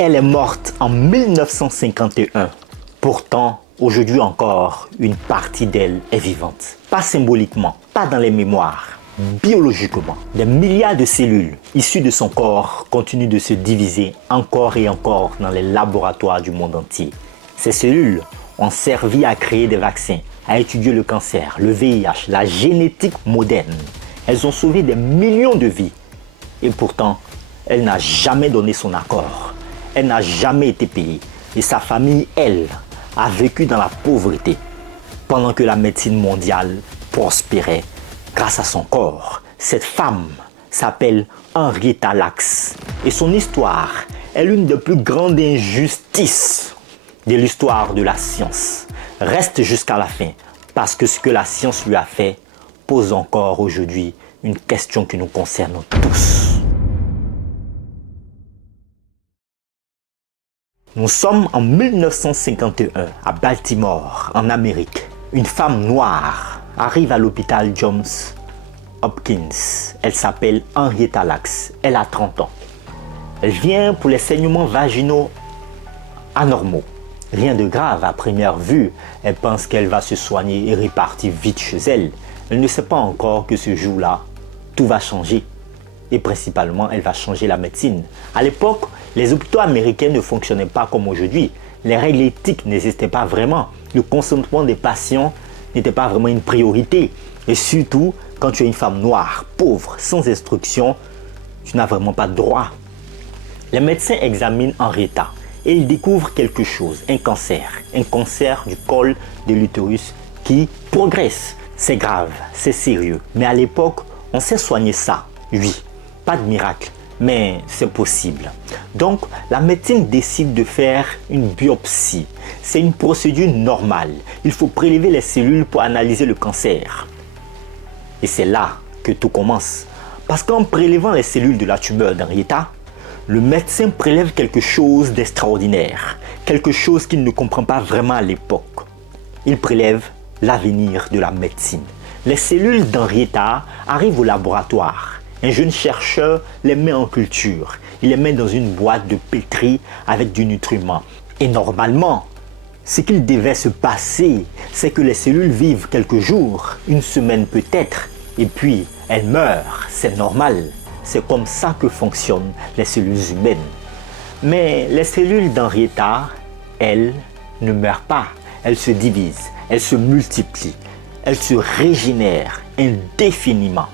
Elle est morte en 1951. Pourtant, aujourd'hui encore, une partie d'elle est vivante. Pas symboliquement, pas dans les mémoires, biologiquement. Des milliards de cellules issues de son corps continuent de se diviser encore et encore dans les laboratoires du monde entier. Ces cellules ont servi à créer des vaccins, à étudier le cancer, le VIH, la génétique moderne. Elles ont sauvé des millions de vies. Et pourtant, elle n'a jamais donné son accord. Elle n'a jamais été payée. Et sa famille, elle, a vécu dans la pauvreté. Pendant que la médecine mondiale prospérait grâce à son corps. Cette femme s'appelle Henrietta Lacks. Et son histoire est l'une des plus grandes injustices de l'histoire de la science. Reste jusqu'à la fin, parce que ce que la science lui a fait pose encore aujourd'hui une question qui nous concerne tous. Nous sommes en 1951 à Baltimore, en Amérique. Une femme noire arrive à l'hôpital Johns Hopkins. Elle s'appelle Henrietta Lacks. Elle a 30 ans. Elle vient pour les saignements vaginaux anormaux. Rien de grave à première vue. Elle pense qu'elle va se soigner et repartir vite chez elle. Elle ne sait pas encore que ce jour-là, tout va changer. Et principalement, elle va changer la médecine. À l'époque, les hôpitaux américains ne fonctionnaient pas comme aujourd'hui. Les règles éthiques n'existaient pas vraiment. Le consentement des patients n'était pas vraiment une priorité. Et surtout, quand tu es une femme noire, pauvre, sans instruction, tu n'as vraiment pas de droit. Les médecins examinent Henrietta et ils découvrent quelque chose, un cancer du col de l'utérus qui progresse. C'est grave, c'est sérieux. Mais à l'époque, on sait soigner ça. Oui, pas de miracle, mais c'est possible. Donc, la médecine décide de faire une biopsie. C'est une procédure normale. Il faut prélever les cellules pour analyser le cancer. Et c'est là que tout commence. Parce qu'en prélevant les cellules de la tumeur d'Henrietta, le médecin prélève quelque chose d'extraordinaire. Quelque chose qu'il ne comprend pas vraiment à l'époque. Il prélève l'avenir de la médecine. Les cellules d'Henrietta arrivent au laboratoire. Un jeune chercheur les met en culture. Il les met dans une boîte de pétri avec du nutriment. Et normalement, ce qu'il devait se passer, c'est que les cellules vivent quelques jours, une semaine peut-être, et puis elles meurent. C'est normal. C'est comme ça que fonctionnent les cellules humaines. Mais les cellules d'Henrietta, elles, ne meurent pas. Elles se divisent, elles se multiplient, elles se régénèrent indéfiniment.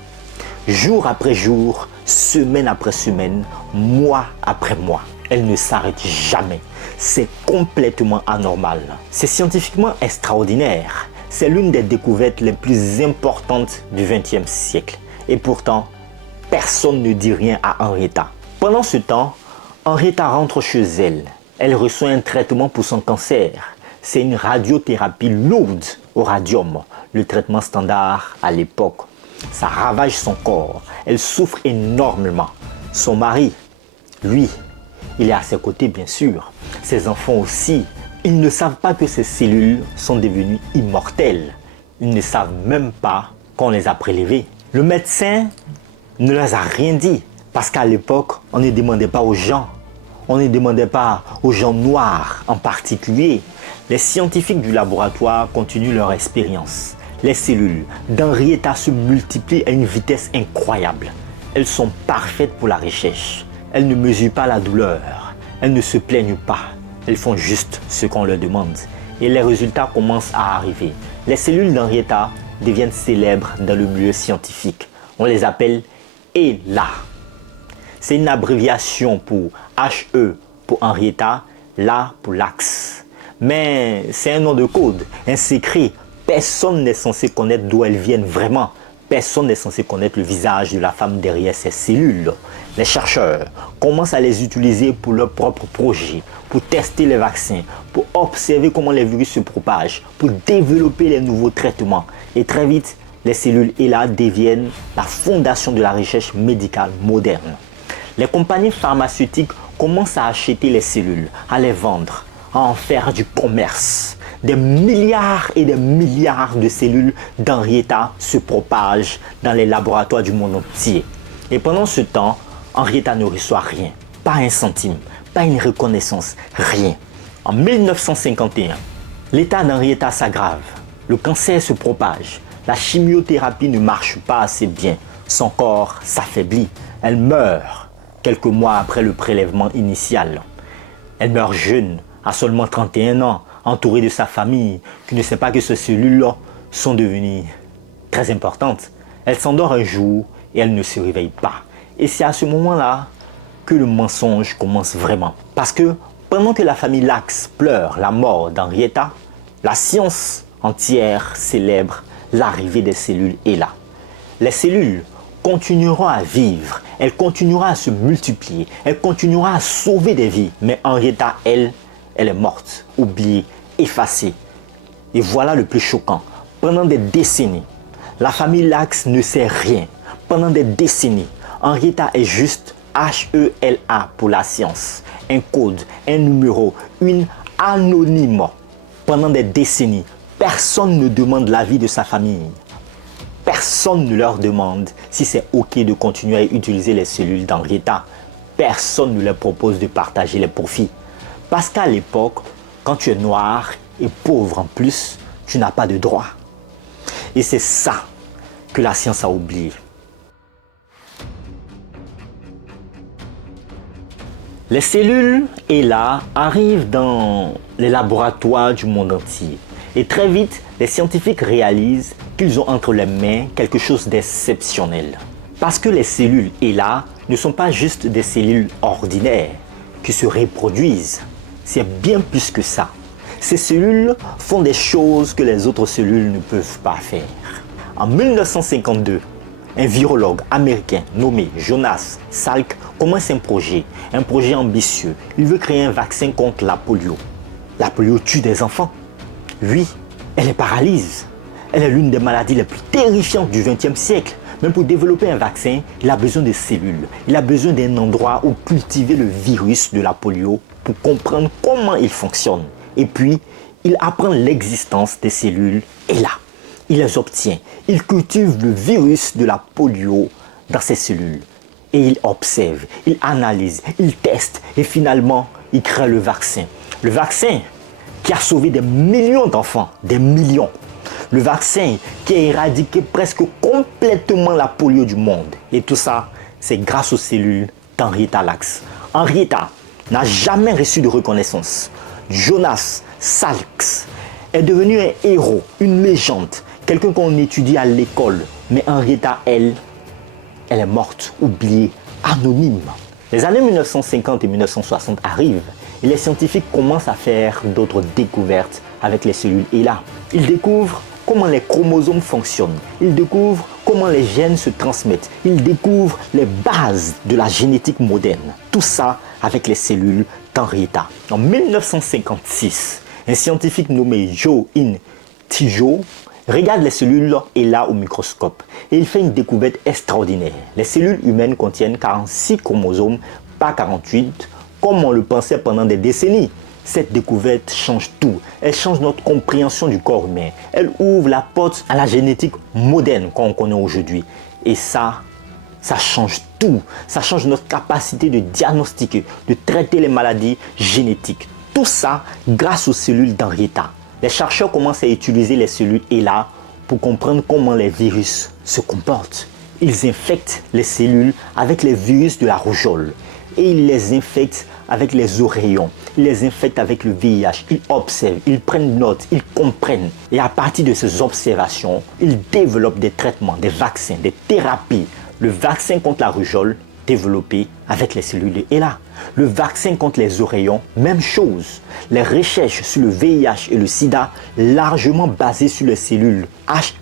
Jour après jour, semaine après semaine, mois après mois. Elle ne s'arrête jamais. C'est complètement anormal. C'est scientifiquement extraordinaire. C'est l'une des découvertes les plus importantes du XXe siècle. Et pourtant, personne ne dit rien à Henrietta. Pendant ce temps, Henrietta rentre chez elle. Elle reçoit un traitement pour son cancer. C'est une radiothérapie lourde au radium, le traitement standard à l'époque. Ça ravage son corps. Elle souffre énormément. Son mari, lui, il est à ses côtés bien sûr. Ses enfants aussi. Ils ne savent pas que ces cellules sont devenues immortelles. Ils ne savent même pas qu'on les a prélevées. Le médecin ne leur a rien dit. Parce qu'à l'époque, on ne demandait pas aux gens. On ne demandait pas aux gens noirs en particulier. Les scientifiques du laboratoire continuent leur expérience. Les cellules d'Henrietta se multiplient à une vitesse incroyable. Elles sont parfaites pour la recherche. Elles ne mesurent pas la douleur. Elles ne se plaignent pas. Elles font juste ce qu'on leur demande. Et les résultats commencent à arriver. Les cellules d'Henrietta deviennent célèbres dans le milieu scientifique. On les appelle HeLa. C'est une abréviation pour HE pour Henrietta, La pour Lacks. Mais c'est un nom de code, un secret. Personne n'est censé connaître d'où elles viennent vraiment. Personne n'est censé connaître le visage de la femme derrière ces cellules. Les chercheurs commencent à les utiliser pour leurs propres projets, pour tester les vaccins, pour observer comment les virus se propagent, pour développer les nouveaux traitements. Et très vite, les cellules HeLa deviennent la fondation de la recherche médicale moderne. Les compagnies pharmaceutiques commencent à acheter les cellules, à les vendre, à en faire du commerce. Des milliards et des milliards de cellules d'Henrietta se propagent dans les laboratoires du monde entier. Et pendant ce temps, Henrietta ne reçoit rien, pas un centime, pas une reconnaissance, rien. En 1951, l'état d'Henrietta s'aggrave. Le cancer se propage. La chimiothérapie ne marche pas assez bien. Son corps s'affaiblit. Elle meurt quelques mois après le prélèvement initial. Elle meurt jeune, à seulement 31 ans, entourée de sa famille, qui ne sait pas que ces cellules-là sont devenues très importantes. Elle s'endort un jour et elle ne se réveille pas. Et c'est à ce moment-là que le mensonge commence vraiment. Parce que pendant que la famille Lacks pleure la mort d'Henrietta, la science entière célèbre l'arrivée des cellules HeLa. Les cellules continueront à vivre, elles continueront à se multiplier, elles continueront à sauver des vies. Mais Henrietta, elle est morte, oubliée, effacée. Et voilà le plus choquant. Pendant des décennies, la famille Lacks ne sait rien. Pendant des décennies, Henrietta est juste HeLa pour la science. Un code, un numéro, une anonyme. Pendant des décennies, personne ne demande l'avis de sa famille. Personne ne leur demande si c'est OK de continuer à utiliser les cellules d'Henrietta. Personne ne leur propose de partager les profits. Parce qu'à l'époque, quand tu es noir et pauvre en plus, tu n'as pas de droit. Et c'est ça que la science a oublié. Les cellules HeLa arrivent dans les laboratoires du monde entier. Et très vite, les scientifiques réalisent qu'ils ont entre les mains quelque chose d'exceptionnel. Parce que les cellules HeLa ne sont pas juste des cellules ordinaires qui se reproduisent. C'est bien plus que ça. Ces cellules font des choses que les autres cellules ne peuvent pas faire. En 1952, un virologue américain nommé Jonas Salk commence un projet ambitieux. Il veut créer un vaccin contre la polio. La polio tue des enfants. Oui, elle les paralyse. Elle est l'une des maladies les plus terrifiantes du XXe siècle. Même pour développer un vaccin, il a besoin de cellules. Il a besoin d'un endroit où cultiver le virus de la polio pour comprendre comment il fonctionne. Et puis, il apprend l'existence des cellules HeLa. Il les obtient. Il cultive le virus de la polio dans ses cellules. Et il observe, il analyse, il teste. Et finalement, il crée le vaccin. Le vaccin qui a sauvé des millions d'enfants, des millions. Le vaccin qui a éradiqué presque complètement la polio du monde. Et tout ça, c'est grâce aux cellules d'Henrietta Lacks. Henrietta n'a jamais reçu de reconnaissance. Jonas Salks est devenu un héros, une légende, quelqu'un qu'on étudie à l'école. Mais Henrietta, elle est morte, oubliée, anonyme. Les années 1950 et 1960 arrivent et les scientifiques commencent à faire d'autres découvertes avec les cellules HeLa. Ils découvrent comment les chromosomes fonctionnent. Ils découvrent comment les gènes se transmettent. Ils découvrent les bases de la génétique moderne. Tout ça avec les cellules d'Henrietta. En 1956, un scientifique nommé Jo-In Tijo regarde les cellules HeLa au microscope et il fait une découverte extraordinaire. Les cellules humaines contiennent 46 chromosomes, pas 48, comme on le pensait pendant des décennies. Cette découverte change tout. Elle change notre compréhension du corps humain. Elle ouvre la porte à la génétique moderne qu'on connaît aujourd'hui. Et ça change tout. Ça change notre capacité de diagnostiquer, de traiter les maladies génétiques. Tout ça grâce aux cellules d'Henrietta. Les chercheurs commencent à utiliser les cellules HeLa pour comprendre comment les virus se comportent. Ils infectent les cellules avec les virus de la rougeole et ils les infectent avec les oreillons, ils les infectent avec le VIH, ils observent, ils prennent note, ils comprennent. Et à partir de ces observations, ils développent des traitements, des vaccins, des thérapies. Le vaccin contre la rougeole, développé avec les cellules de HeLa. Le vaccin contre les oreillons, même chose. Les recherches sur le VIH et le sida, largement basées sur les cellules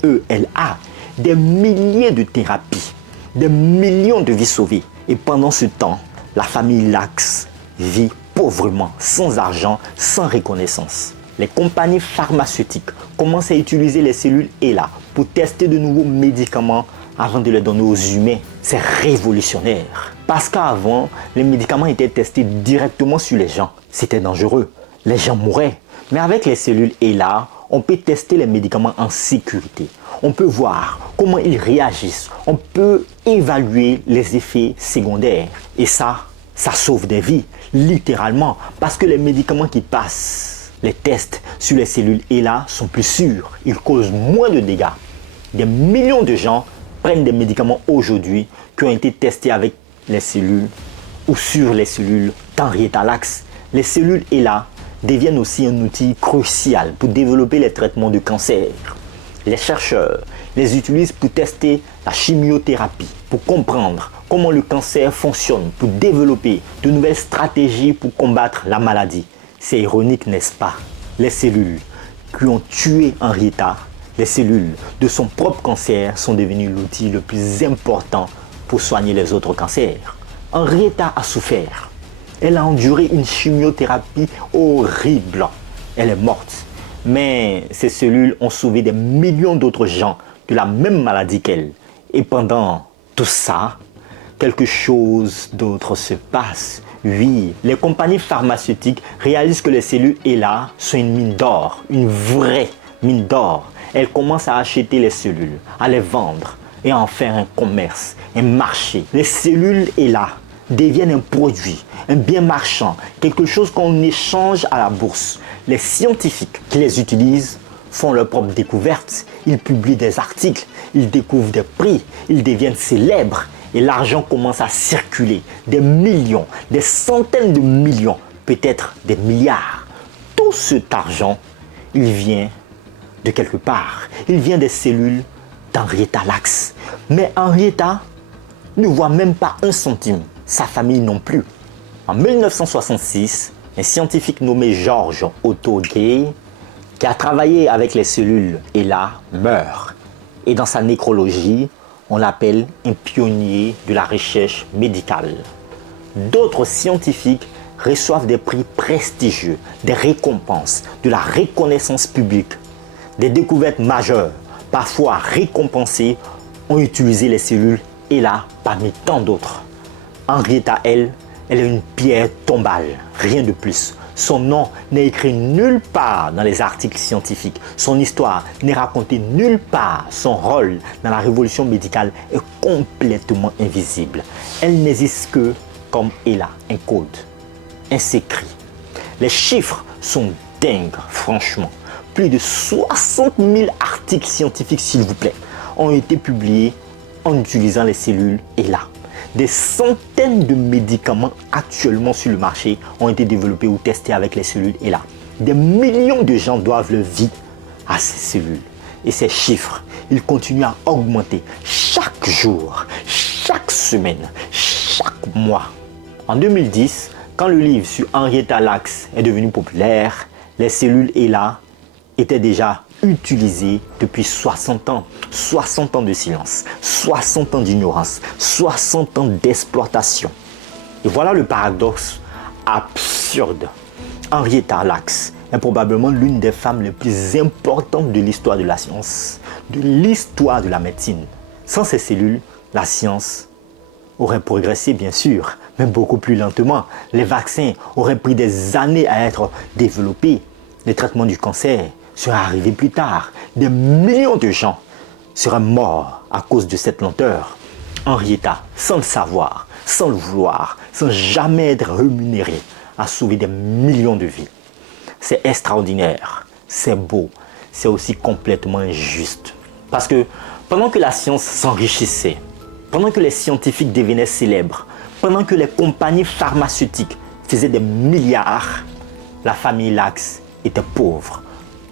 HeLa. Des milliers de thérapies, des millions de vies sauvées. Et pendant ce temps, la famille Lacks vit pauvrement, sans argent, sans reconnaissance. Les compagnies pharmaceutiques commencent à utiliser les cellules HeLa pour tester de nouveaux médicaments avant de les donner aux humains. C'est révolutionnaire. Parce qu'avant, les médicaments étaient testés directement sur les gens. C'était dangereux. Les gens mouraient. Mais avec les cellules HeLa, on peut tester les médicaments en sécurité. On peut voir comment ils réagissent. On peut évaluer les effets secondaires. Et ça Ça sauve des vies, littéralement, parce que les médicaments qui passent les tests sur les cellules HeLa sont plus sûrs. Ils causent moins de dégâts. Des millions de gens prennent des médicaments aujourd'hui qui ont été testés avec les cellules ou sur les cellules d'Henrietta Lacks. Les cellules HeLa deviennent aussi un outil crucial pour développer les traitements de cancer. Les chercheurs les utilisent pour tester la chimiothérapie, pour comprendre comment le cancer fonctionne, pour développer de nouvelles stratégies pour combattre la maladie. C'est ironique, n'est-ce pas? Les cellules qui ont tué Henrietta, les cellules de son propre cancer, sont devenues l'outil le plus important pour soigner les autres cancers. Henrietta a souffert. Elle a enduré une chimiothérapie horrible. Elle est morte. Mais ces cellules ont sauvé des millions d'autres gens de la même maladie qu'elle. Et pendant tout ça, quelque chose d'autre se passe. Oui, les compagnies pharmaceutiques réalisent que les cellules HeLa sont une mine d'or, une vraie mine d'or. Elles commencent à acheter les cellules, à les vendre et à en faire un commerce, un marché. Les cellules HeLa deviennent un produit, un bien marchand, quelque chose qu'on échange à la bourse. Les scientifiques qui les utilisent font leurs propres découvertes, ils publient des articles, ils découvrent des prix, ils deviennent célèbres et l'argent commence à circuler. Des millions, des centaines de millions, peut-être des milliards. Tout cet argent, il vient de quelque part. Il vient des cellules d'Henrietta Lacks. Mais Henrietta ne voit même pas un centime. Sa famille non plus. En 1966, un scientifique nommé George Otto Gay, qui a travaillé avec les cellules HeLa, meurt. Et dans sa nécrologie, on l'appelle un pionnier de la recherche médicale. D'autres scientifiques reçoivent des prix prestigieux, des récompenses, de la reconnaissance publique. Des découvertes majeures, parfois récompensées, ont utilisé les cellules HeLa parmi tant d'autres. Henrietta, elle est une pierre tombale, rien de plus. Son nom n'est écrit nulle part dans les articles scientifiques. Son histoire n'est racontée nulle part. Son rôle dans la révolution médicale est complètement invisible. Elle n'existe que comme HeLa, un code, un secret. Les chiffres sont dingues, franchement. Plus de 60 000 articles scientifiques, s'il vous plaît, ont été publiés en utilisant les cellules HeLa. Des centaines de médicaments actuellement sur le marché ont été développés ou testés avec les cellules HeLa. Des millions de gens doivent leur vie à ces cellules. Et ces chiffres, ils continuent à augmenter chaque jour, chaque semaine, chaque mois. En 2010, quand le livre sur Henrietta Lacks est devenu populaire, les cellules HeLa étaient déjà utilisées depuis 60 ans. 60 ans de silence, 60 ans d'ignorance, 60 ans d'exploitation. Et voilà le paradoxe absurde. Henrietta Lacks est probablement l'une des femmes les plus importantes de l'histoire de la science, de l'histoire de la médecine. Sans ces cellules, la science aurait progressé bien sûr, mais beaucoup plus lentement. Les vaccins auraient pris des années à être développés. Les traitements du cancer seraient arrivés plus tard. Des millions de gens seraient morts à cause de cette lenteur. Henrietta, sans le savoir, sans le vouloir, sans jamais être rémunérée, a sauvé des millions de vies. C'est extraordinaire, c'est beau, c'est aussi complètement injuste. Parce que pendant que la science s'enrichissait, pendant que les scientifiques devenaient célèbres, pendant que les compagnies pharmaceutiques faisaient des milliards, la famille Lacks était pauvre,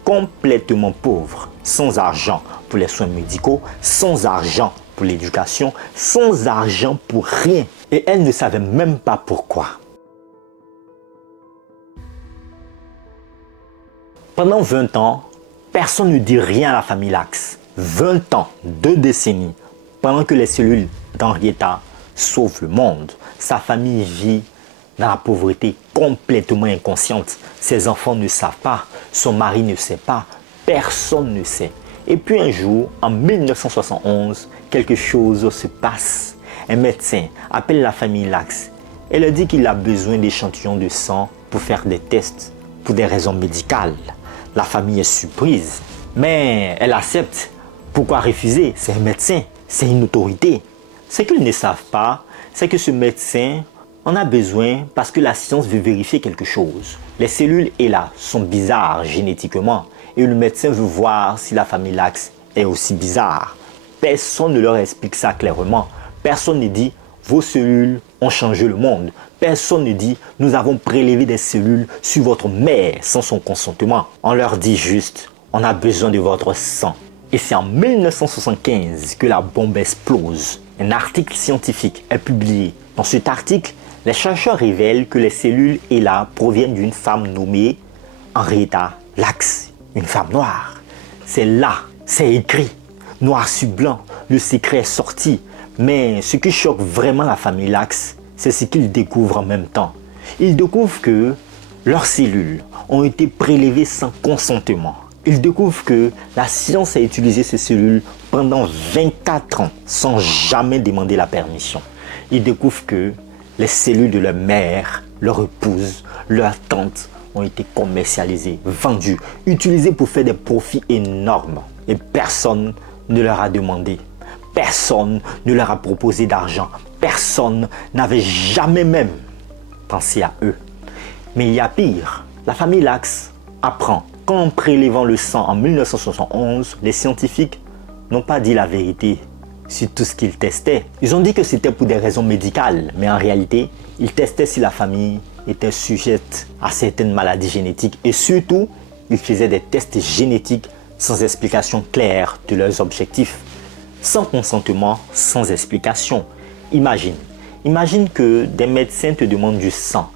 complètement pauvre, sans argent pour les soins médicaux, sans argent pour l'éducation, sans argent pour rien. Et elle ne savait même pas pourquoi. Pendant 20 ans, personne ne dit rien à la famille Lacks. 20 ans, 2 décennies, pendant que les cellules d'Henrietta sauvent le monde. Sa famille vit dans la pauvreté complètement inconsciente. Ses enfants ne savent pas, son mari ne sait pas, personne ne sait. Et puis un jour, en 1971, quelque chose se passe. Un médecin appelle la famille Lacks et leur dit qu'il a besoin d'échantillons de sang pour faire des tests pour des raisons médicales. La famille est surprise, mais elle accepte. Pourquoi refuser? C'est un médecin, c'est une autorité. Ce qu'ils ne savent pas, c'est que ce médecin On a besoin parce que la science veut vérifier quelque chose. Les cellules HeLa sont bizarres génétiquement et le médecin veut voir si la famille Lax est aussi bizarre. Personne ne leur explique ça clairement. Personne ne dit vos cellules ont changé le monde. Personne ne dit nous avons prélevé des cellules sur votre mère sans son consentement. On leur dit juste on a besoin de votre sang. Et c'est en 1975 que la bombe explose. Un article scientifique est publié. Dans cet article, les chercheurs révèlent que les cellules HeLa proviennent d'une femme nommée Henrietta Lacks, une femme noire. C'est là, c'est écrit, noir sur blanc, le secret est sorti. Mais ce qui choque vraiment la famille Lacks, c'est ce qu'ils découvrent en même temps. Ils découvrent que leurs cellules ont été prélevées sans consentement. Ils découvrent que la science a utilisé ces cellules pendant 24 ans sans jamais demander la permission. Ils découvrent que les cellules de leur mère, leur épouse, leur tante ont été commercialisées, vendues, utilisées pour faire des profits énormes. Et personne ne leur a demandé. Personne ne leur a proposé d'argent. Personne n'avait jamais même pensé à eux. Mais il y a pire. La famille Lacks apprend qu'en prélevant le sang en 1971, les scientifiques n'ont pas dit la vérité sur tout ce qu'ils testaient. Ils ont dit que c'était pour des raisons médicales, mais en réalité, ils testaient si la famille était sujette à certaines maladies génétiques et surtout, ils faisaient des tests génétiques sans explication claire de leurs objectifs. Sans consentement, sans explication. Imagine que des médecins te demandent du sang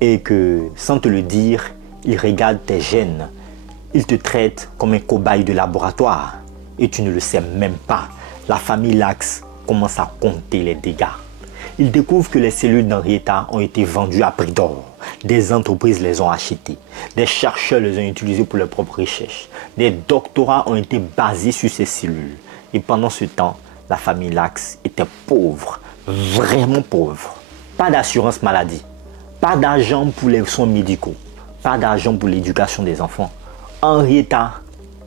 et que, sans te le dire, ils regardent tes gènes. Ils te traitent comme un cobaye de laboratoire et tu ne le sais même pas. La famille Lacks commence à compter les dégâts. Ils découvrent que les cellules d'Henrietta ont été vendues à prix d'or. Des entreprises les ont achetées. Des chercheurs les ont utilisées pour leurs propres recherches. Des doctorats ont été basés sur ces cellules. Et pendant ce temps, la famille Lacks était pauvre, vraiment pauvre. Pas d'assurance maladie, pas d'argent pour les soins médicaux, pas d'argent pour l'éducation des enfants. Henrietta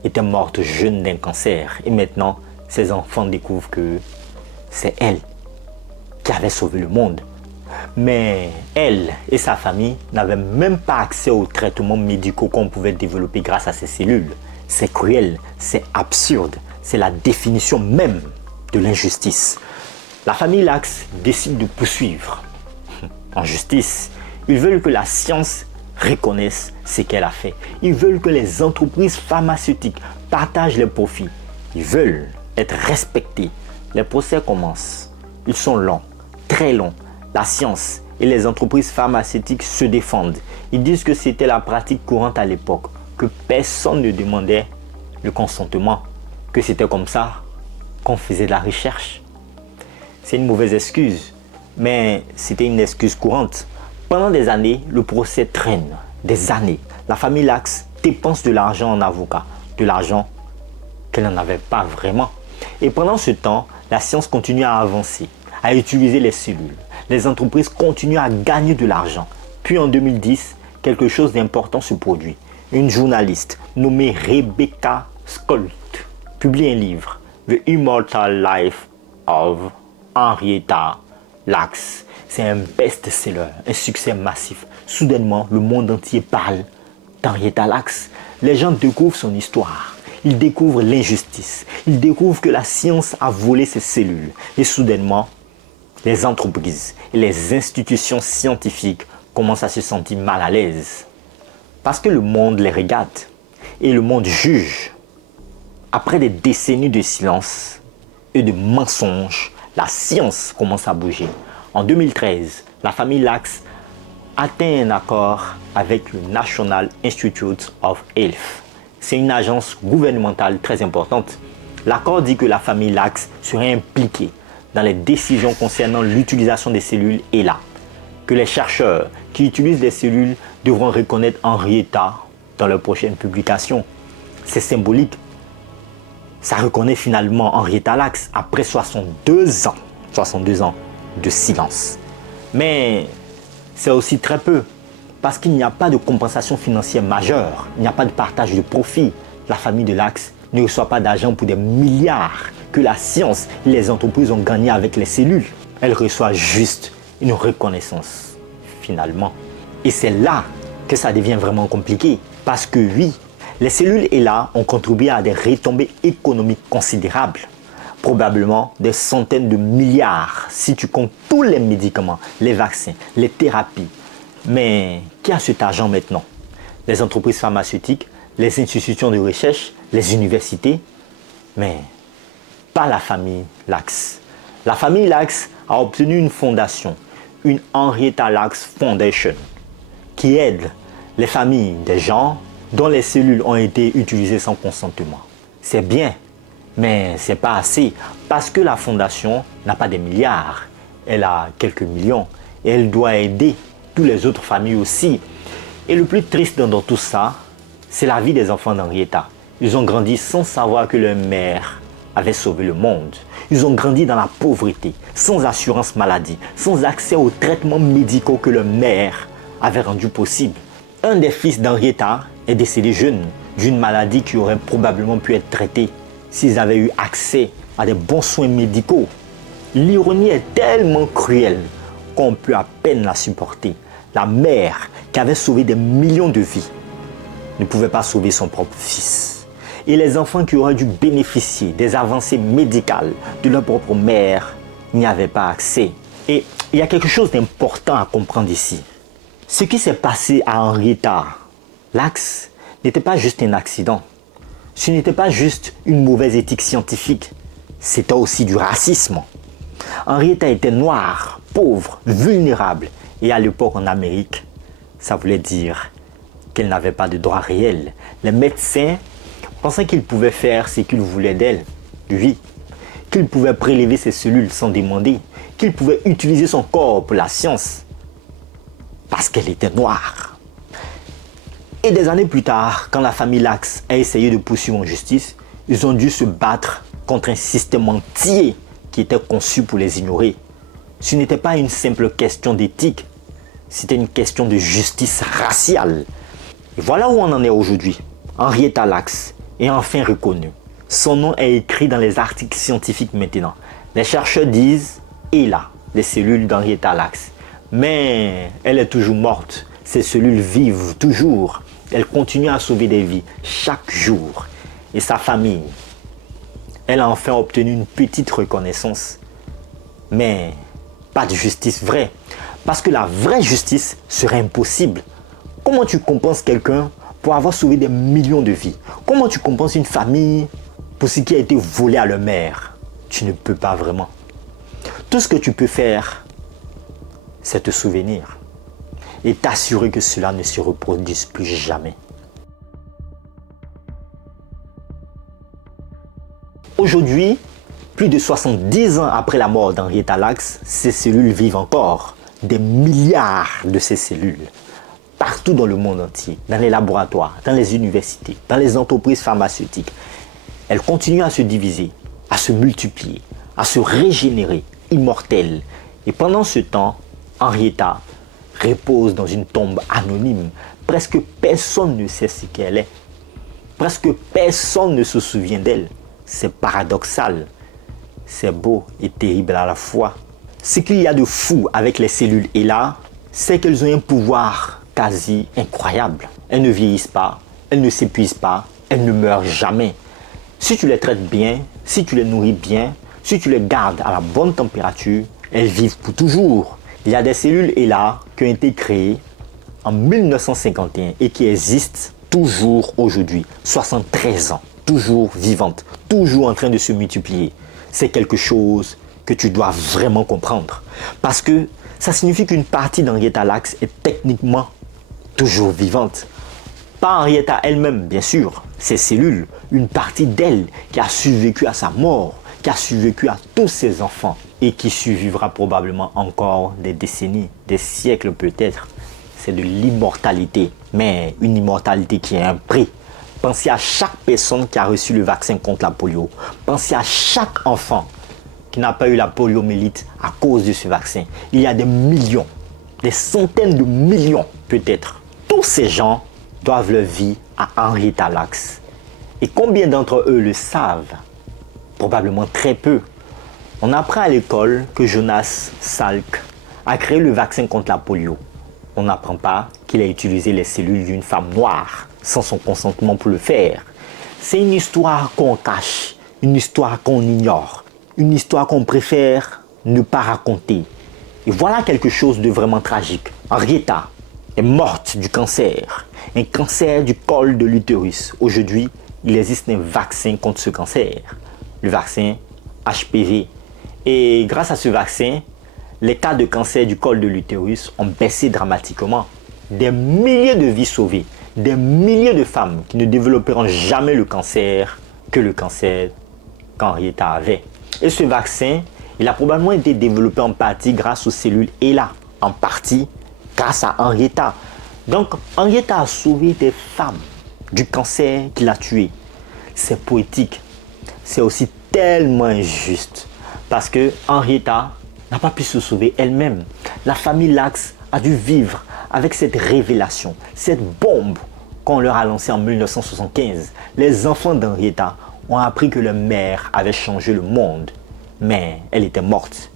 était morte jeune d'un cancer et maintenant, ses enfants découvrent que c'est elle qui avait sauvé le monde. Mais elle et sa famille n'avaient même pas accès aux traitements médicaux qu'on pouvait développer grâce à ces cellules. C'est cruel, c'est absurde, c'est la définition même de l'injustice. La famille Lacks décide de poursuivre. En justice, ils veulent que la science reconnaisse ce qu'elle a fait. Ils veulent que les entreprises pharmaceutiques partagent les profits. Ils veulent être respectés. Les procès commencent. Ils sont longs, très longs. La science et les entreprises pharmaceutiques se défendent. Ils disent que c'était la pratique courante à l'époque, que personne ne demandait le consentement, que c'était comme ça qu'on faisait de la recherche. C'est une mauvaise excuse, mais c'était une excuse courante. Pendant des années, le procès traîne. Des années. La famille Lacks dépense de l'argent en avocat, de l'argent qu'elle n'en avait pas vraiment. Et pendant ce temps, la science continue à avancer, à utiliser les cellules. Les entreprises continuent à gagner de l'argent. Puis en 2010, quelque chose d'important se produit. Une journaliste nommée Rebecca Skolt publie un livre, The Immortal Life of Henrietta Lacks. C'est un best-seller, un succès massif. Soudainement, le monde entier parle d'Henrietta Lacks. Les gens découvrent son histoire. Ils découvrent l'injustice. Ils découvrent que la science a volé ses cellules. Et soudainement, les entreprises et les institutions scientifiques commencent à se sentir mal à l'aise. Parce que le monde les regarde et le monde juge. Après des décennies de silence et de mensonges, la science commence à bouger. En 2013, la famille Lacks atteint un accord avec le National Institutes of Health. C'est une agence gouvernementale très importante. L'accord dit que la famille Lacks serait impliquée dans les décisions concernant l'utilisation des cellules HeLa, que les chercheurs qui utilisent les cellules devront reconnaître Henrietta dans leurs prochaines publications. C'est symbolique. Ça reconnaît finalement Henrietta Lacks après 62 ans de silence. Mais c'est aussi très peu, parce qu'il n'y a pas de compensation financière majeure, il n'y a pas de partage de profit. La famille de Lacks ne reçoit pas d'argent pour des milliards que la science et les entreprises ont gagné avec les cellules. Elle reçoit juste une reconnaissance, finalement. Et c'est là que ça devient vraiment compliqué. Parce que oui, les cellules ELA ont contribué à des retombées économiques considérables. Probablement des centaines de milliards si tu comptes tous les médicaments, les vaccins, les thérapies. Mais qui a cet argent maintenant? Les entreprises pharmaceutiques, les institutions de recherche, les universités, mais pas la famille Lacks. La famille Lacks a obtenu une fondation, une Henrietta Lacks Foundation, qui aide les familles des gens dont les cellules ont été utilisées sans consentement. C'est bien, mais ce n'est pas assez, parce que la fondation n'a pas des milliards, elle a quelques millions, et elle doit aider toutes les autres familles aussi. Et le plus triste dans tout ça, c'est la vie des enfants d'Henrietta. Ils ont grandi sans savoir que leur mère avait sauvé le monde. Ils ont grandi dans la pauvreté, sans assurance maladie, sans accès aux traitements médicaux que leur mère avait rendu possible. Un des fils d'Henrietta est décédé jeune d'une maladie qui aurait probablement pu être traitée s'ils avaient eu accès à des bons soins médicaux. L'ironie est tellement cruelle qu'on peut à peine la supporter. La mère qui avait sauvé des millions de vies ne pouvait pas sauver son propre fils. Et les enfants qui auraient dû bénéficier des avancées médicales de leur propre mère n'y avaient pas accès. Et il y a quelque chose d'important à comprendre ici. Ce qui s'est passé à Henrietta Lacks n'était pas juste un accident. Ce n'était pas juste une mauvaise éthique scientifique. C'était aussi du racisme. Henrietta était noire, pauvre, vulnérable. Et à l'époque en Amérique, ça voulait dire qu'elle n'avait pas de droit réel. Les médecins pensaient qu'ils pouvaient faire ce qu'ils voulaient d'elle, lui, qu'ils pouvaient prélever ses cellules sans demander, qu'ils pouvaient utiliser son corps pour la science, parce qu'elle était noire. Et des années plus tard, quand la famille Lacks a essayé de poursuivre en justice, ils ont dû se battre contre un système entier qui était conçu pour les ignorer. Ce n'était pas une simple question d'éthique, c'était une question de justice raciale. Et voilà où on en est aujourd'hui. Henrietta Lacks est enfin reconnue. Son nom est écrit dans les articles scientifiques maintenant. Les chercheurs disent ELA, les cellules d'Henrietta Lacks. Mais elle est toujours morte. Ses cellules vivent toujours. Elle continue à sauver des vies chaque jour. Et sa famille, elle a enfin obtenu une petite reconnaissance. Mais pas de justice vraie. Parce que la vraie justice serait impossible. Comment tu compenses quelqu'un pour avoir sauvé des millions de vies? Comment tu compenses une famille pour ce qui a été volé à leur mère? Tu ne peux pas vraiment. Tout ce que tu peux faire, c'est te souvenir et t'assurer que cela ne se reproduise plus jamais. Aujourd'hui, plus de 70 ans après la mort d'Henrietta Lacks, ces cellules vivent encore. Des milliards de ces cellules, partout dans le monde entier, dans les laboratoires, dans les universités, dans les entreprises pharmaceutiques. Elles continuent à se diviser, à se multiplier, à se régénérer, immortelles. Et pendant ce temps, Henrietta repose dans une tombe anonyme. Presque personne ne sait ce qu'elle est. Presque personne ne se souvient d'elle. C'est paradoxal. C'est beau et terrible à la fois. Ce qu'il y a de fou avec les cellules ELA, c'est qu'elles ont un pouvoir quasi incroyable. Elles ne vieillissent pas, elles ne s'épuisent pas, elles ne meurent jamais. Si tu les traites bien, si tu les nourris bien, si tu les gardes à la bonne température, elles vivent pour toujours. Il y a des cellules ELA qui ont été créées en 1951 et qui existent toujours aujourd'hui, 73 ans, toujours vivantes, toujours en train de se multiplier. C'est quelque chose que tu dois vraiment comprendre. Parce que ça signifie qu'une partie d'Henrietta Lacks est techniquement toujours vivante. Pas Henrietta elle-même, bien sûr. Ses cellules, une partie d'elle qui a survécu à sa mort, qui a survécu à tous ses enfants et qui survivra probablement encore des décennies, des siècles peut-être. C'est de l'immortalité, mais une immortalité qui a un prix. Pensez à chaque personne qui a reçu le vaccin contre la polio. Pensez à chaque enfant qui n'a pas eu la poliomyélite à cause de ce vaccin. Il y a des millions, des centaines de millions peut-être. Tous ces gens doivent leur vie à Henrietta Lacks. Et combien d'entre eux le savent? Probablement très peu. On apprend à l'école que Jonas Salk a créé le vaccin contre la polio. On n'apprend pas qu'il a utilisé les cellules d'une femme noire sans son consentement pour le faire. C'est une histoire qu'on cache, une histoire qu'on ignore, une histoire qu'on préfère ne pas raconter. Et voilà quelque chose de vraiment tragique. Henrietta est morte du cancer, un cancer du col de l'utérus. Aujourd'hui, il existe un vaccin contre ce cancer, le vaccin HPV. Et grâce à ce vaccin, les cas de cancer du col de l'utérus ont baissé dramatiquement. Des milliers de vies sauvées, des milliers de femmes qui ne développeront jamais le cancer que le cancer qu'Henrietta avait. Et ce vaccin, il a probablement été développé en partie grâce aux cellules HeLa, en partie grâce à Henrietta. Donc, Henrietta a sauvé des femmes du cancer qui l'a tuée. C'est poétique, c'est aussi tellement injuste parce que Henrietta n'a pas pu se sauver elle-même. La famille Lacks a dû vivre avec cette révélation, cette bombe qu'on leur a lancée en 1975. Les enfants d'Henrietta ont appris que leur mère avait changé le monde, mais elle était morte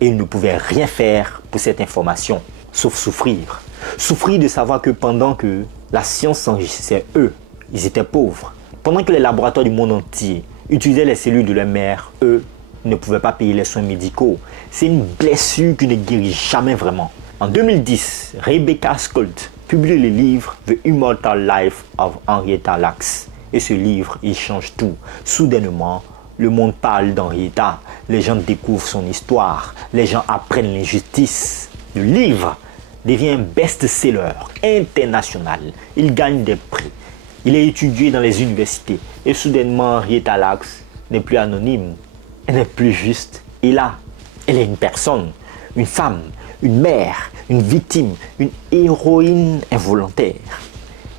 et ils ne pouvaient rien faire pour cette information, sauf souffrir. Souffrir de savoir que pendant que la science s'enrichissait, eux, ils étaient pauvres. Pendant que les laboratoires du monde entier utilisaient les cellules de leur mère, eux, ne pouvaient pas payer les soins médicaux. C'est une blessure qui ne guérit jamais vraiment. En 2010, Rebecca Scolt publie le livre The Immortal Life of Henrietta Lacks. Et ce livre, il change tout. Soudainement, le monde parle d'Henrietta. Les gens découvrent son histoire. Les gens apprennent l'injustice. Le livre devient un best-seller international. Il gagne des prix. Il est étudié dans les universités. Et soudainement, Henrietta Lacks n'est plus anonyme. Elle n'est plus juste. Et là, elle est une personne, une femme, une mère, une victime, une héroïne involontaire.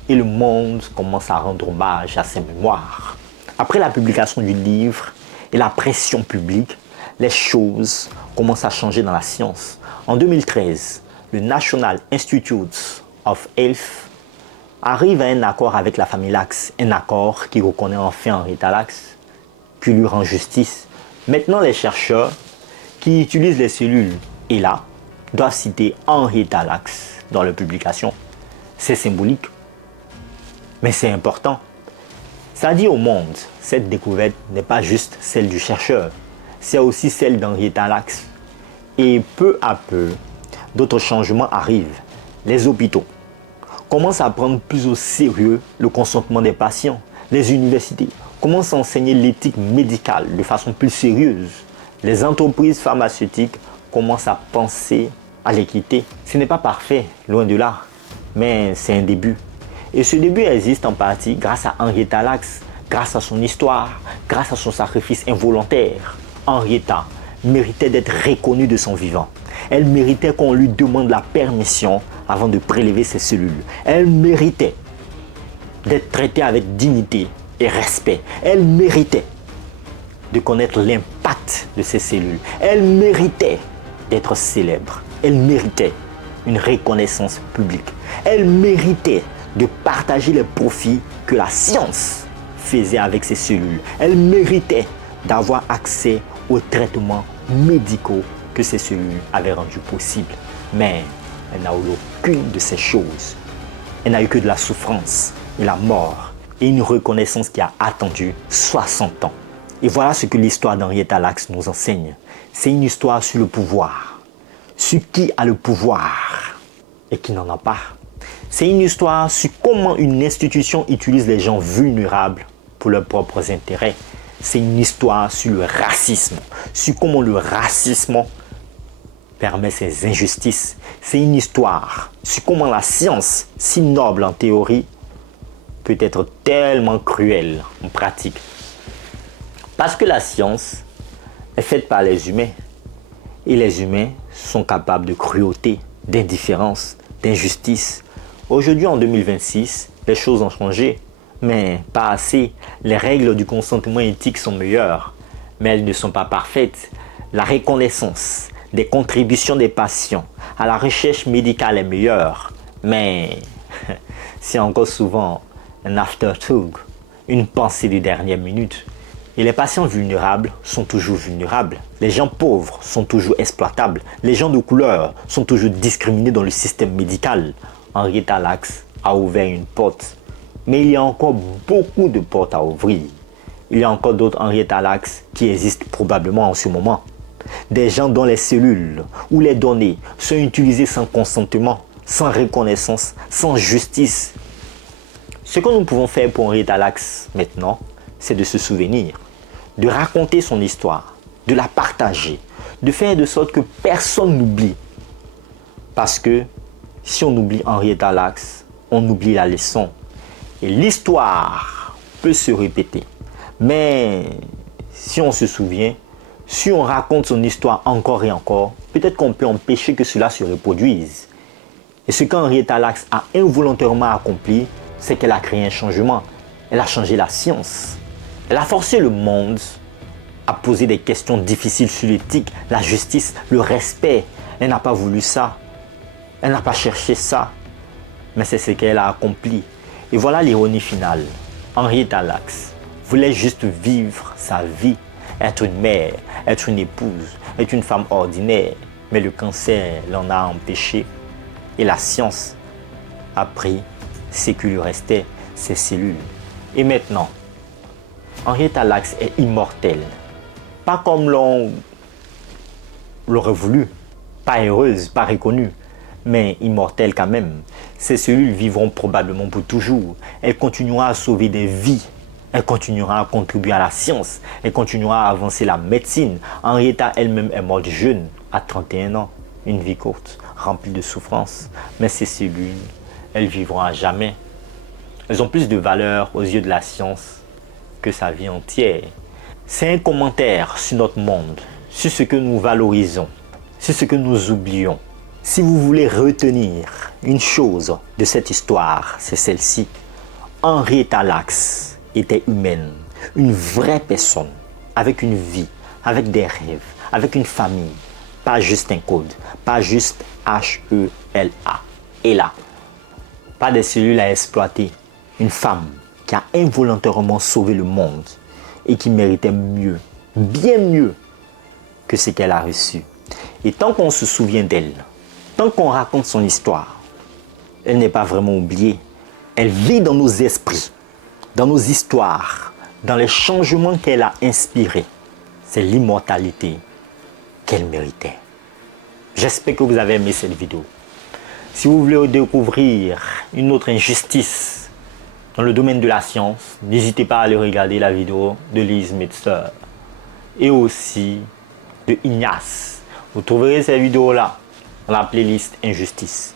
Et le monde commence à rendre hommage à ses mémoires. Après la publication du livre et la pression publique, les choses commencent à changer dans la science. En 2013, le National Institutes of Health arrive à un accord avec la famille Lacks, un accord qui reconnaît enfin Henrietta Lacks, puis lui rend justice. Maintenant, les chercheurs qui utilisent les cellules HeLa doivent citer Henrietta Lacks dans leurs publications. C'est symbolique, mais c'est important. Ça dit au monde, cette découverte n'est pas juste celle du chercheur, c'est aussi celle d'Henrietta Lacks. Et peu à peu, d'autres changements arrivent. Les hôpitaux commencent à prendre plus au sérieux le consentement des patients. Les universités commencent à enseigner l'éthique médicale de façon plus sérieuse. Les entreprises pharmaceutiques commencent à penser à l'équité. Ce n'est pas parfait, loin de là, mais c'est un début. Et ce début existe en partie grâce à Henrietta Lacks, grâce à son histoire, grâce à son sacrifice involontaire. Henrietta méritait d'être reconnue de son vivant. Elle méritait qu'on lui demande la permission avant de prélever ses cellules. Elle méritait d'être traitée avec dignité et respect. Elle méritait de connaître l'impact de ses cellules. Elle méritait d'être célèbre. Elle méritait une reconnaissance publique. Elle méritait de partager les profits que la science faisait avec ses cellules. Elle méritait d'avoir accès aux traitements médicaux que ces cellules avaient rendu possibles. Mais elle n'a eu aucune de ces choses. Elle n'a eu que de la souffrance et la mort et une reconnaissance qui a attendu 60 ans. Et voilà ce que l'histoire d'Henrietta Lacks nous enseigne. C'est une histoire sur le pouvoir. Sur qui a le pouvoir et qui n'en a pas. C'est une histoire sur comment une institution utilise les gens vulnérables pour leurs propres intérêts. C'est une histoire sur le racisme, sur comment le racisme permet ces injustices. C'est une histoire sur comment la science, si noble en théorie, peut être tellement cruelle en pratique. Parce que la science est faite par les humains. Et les humains sont capables de cruauté, d'indifférence, d'injustice. Aujourd'hui, en 2026, les choses ont changé, mais pas assez. Les règles du consentement éthique sont meilleures, mais elles ne sont pas parfaites. La reconnaissance des contributions des patients à la recherche médicale est meilleure, mais c'est encore souvent un afterthought, une pensée de dernière minute. Et les patients vulnérables sont toujours vulnérables. Les gens pauvres sont toujours exploitables. Les gens de couleur sont toujours discriminés dans le système médical. Henrietta Lacks a ouvert une porte. Mais il y a encore beaucoup de portes à ouvrir. Il y a encore d'autres Henrietta Lacks qui existent probablement en ce moment. Des gens dont les cellules ou les données sont utilisées sans consentement, sans reconnaissance, sans justice. Ce que nous pouvons faire pour Henrietta Lacks maintenant, c'est de se souvenir, de raconter son histoire, de la partager, de faire de sorte que personne n'oublie. Parce que si on oublie Henrietta Lacks, on oublie la leçon. Et l'histoire peut se répéter. Mais si on se souvient, si on raconte son histoire encore et encore, peut-être qu'on peut empêcher que cela se reproduise. Et ce qu'Henrietta Lacks a involontairement accompli, c'est qu'elle a créé un changement. Elle a changé la science. Elle a forcé le monde à poser des questions difficiles sur l'éthique, la justice, le respect. Elle n'a pas voulu ça. Elle n'a pas cherché ça. Mais c'est ce qu'elle a accompli. Et voilà l'ironie finale. Henrietta Lacks voulait juste vivre sa vie, être une mère, être une épouse, être une femme ordinaire. Mais le cancer l'en a empêché. Et la science a pris ce qui lui restait, ses cellules. Et maintenant, Henrietta Lacks est immortelle. Pas comme l'on l'aurait voulu, pas heureuse, pas reconnue, mais immortelle quand même. Ces cellules vivront probablement pour toujours. Elle continuera à sauver des vies. Elle continuera à contribuer à la science. Elle continuera à avancer la médecine. Henrietta elle-même est morte jeune, à 31 ans. Une vie courte, remplie de souffrances. Mais ces cellules, elles vivront à jamais. Elles ont plus de valeur aux yeux de la science que sa vie entière. C'est un commentaire sur notre monde, sur ce que nous valorisons, sur ce que nous oublions. Si vous voulez retenir une chose de cette histoire, c'est celle-ci. Henrietta Lacks était humaine, une vraie personne, avec une vie, avec des rêves, avec une famille. Pas juste un code, pas juste H-E-L-A. Et là, pas des cellules à exploiter. Une femme qui a involontairement sauvé le monde et qui méritait mieux, bien mieux que ce qu'elle a reçu. Et tant qu'on se souvient d'elle, tant qu'on raconte son histoire, elle n'est pas vraiment oubliée. Elle vit dans nos esprits, dans nos histoires, dans les changements qu'elle a inspirés. C'est l'immortalité qu'elle méritait. J'espère que vous avez aimé cette vidéo. Si vous voulez découvrir une autre injustice dans le domaine de la science, n'hésitez pas à aller regarder la vidéo de Lise Metzer et aussi de Ignace. Vous trouverez ces vidéos-là dans la playlist Injustice.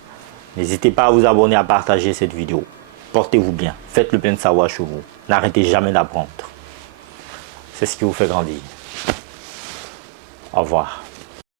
N'hésitez pas à vous abonner, à partager cette vidéo. Portez-vous bien, faites le plein de savoir chez vous. N'arrêtez jamais d'apprendre. C'est ce qui vous fait grandir. Au revoir.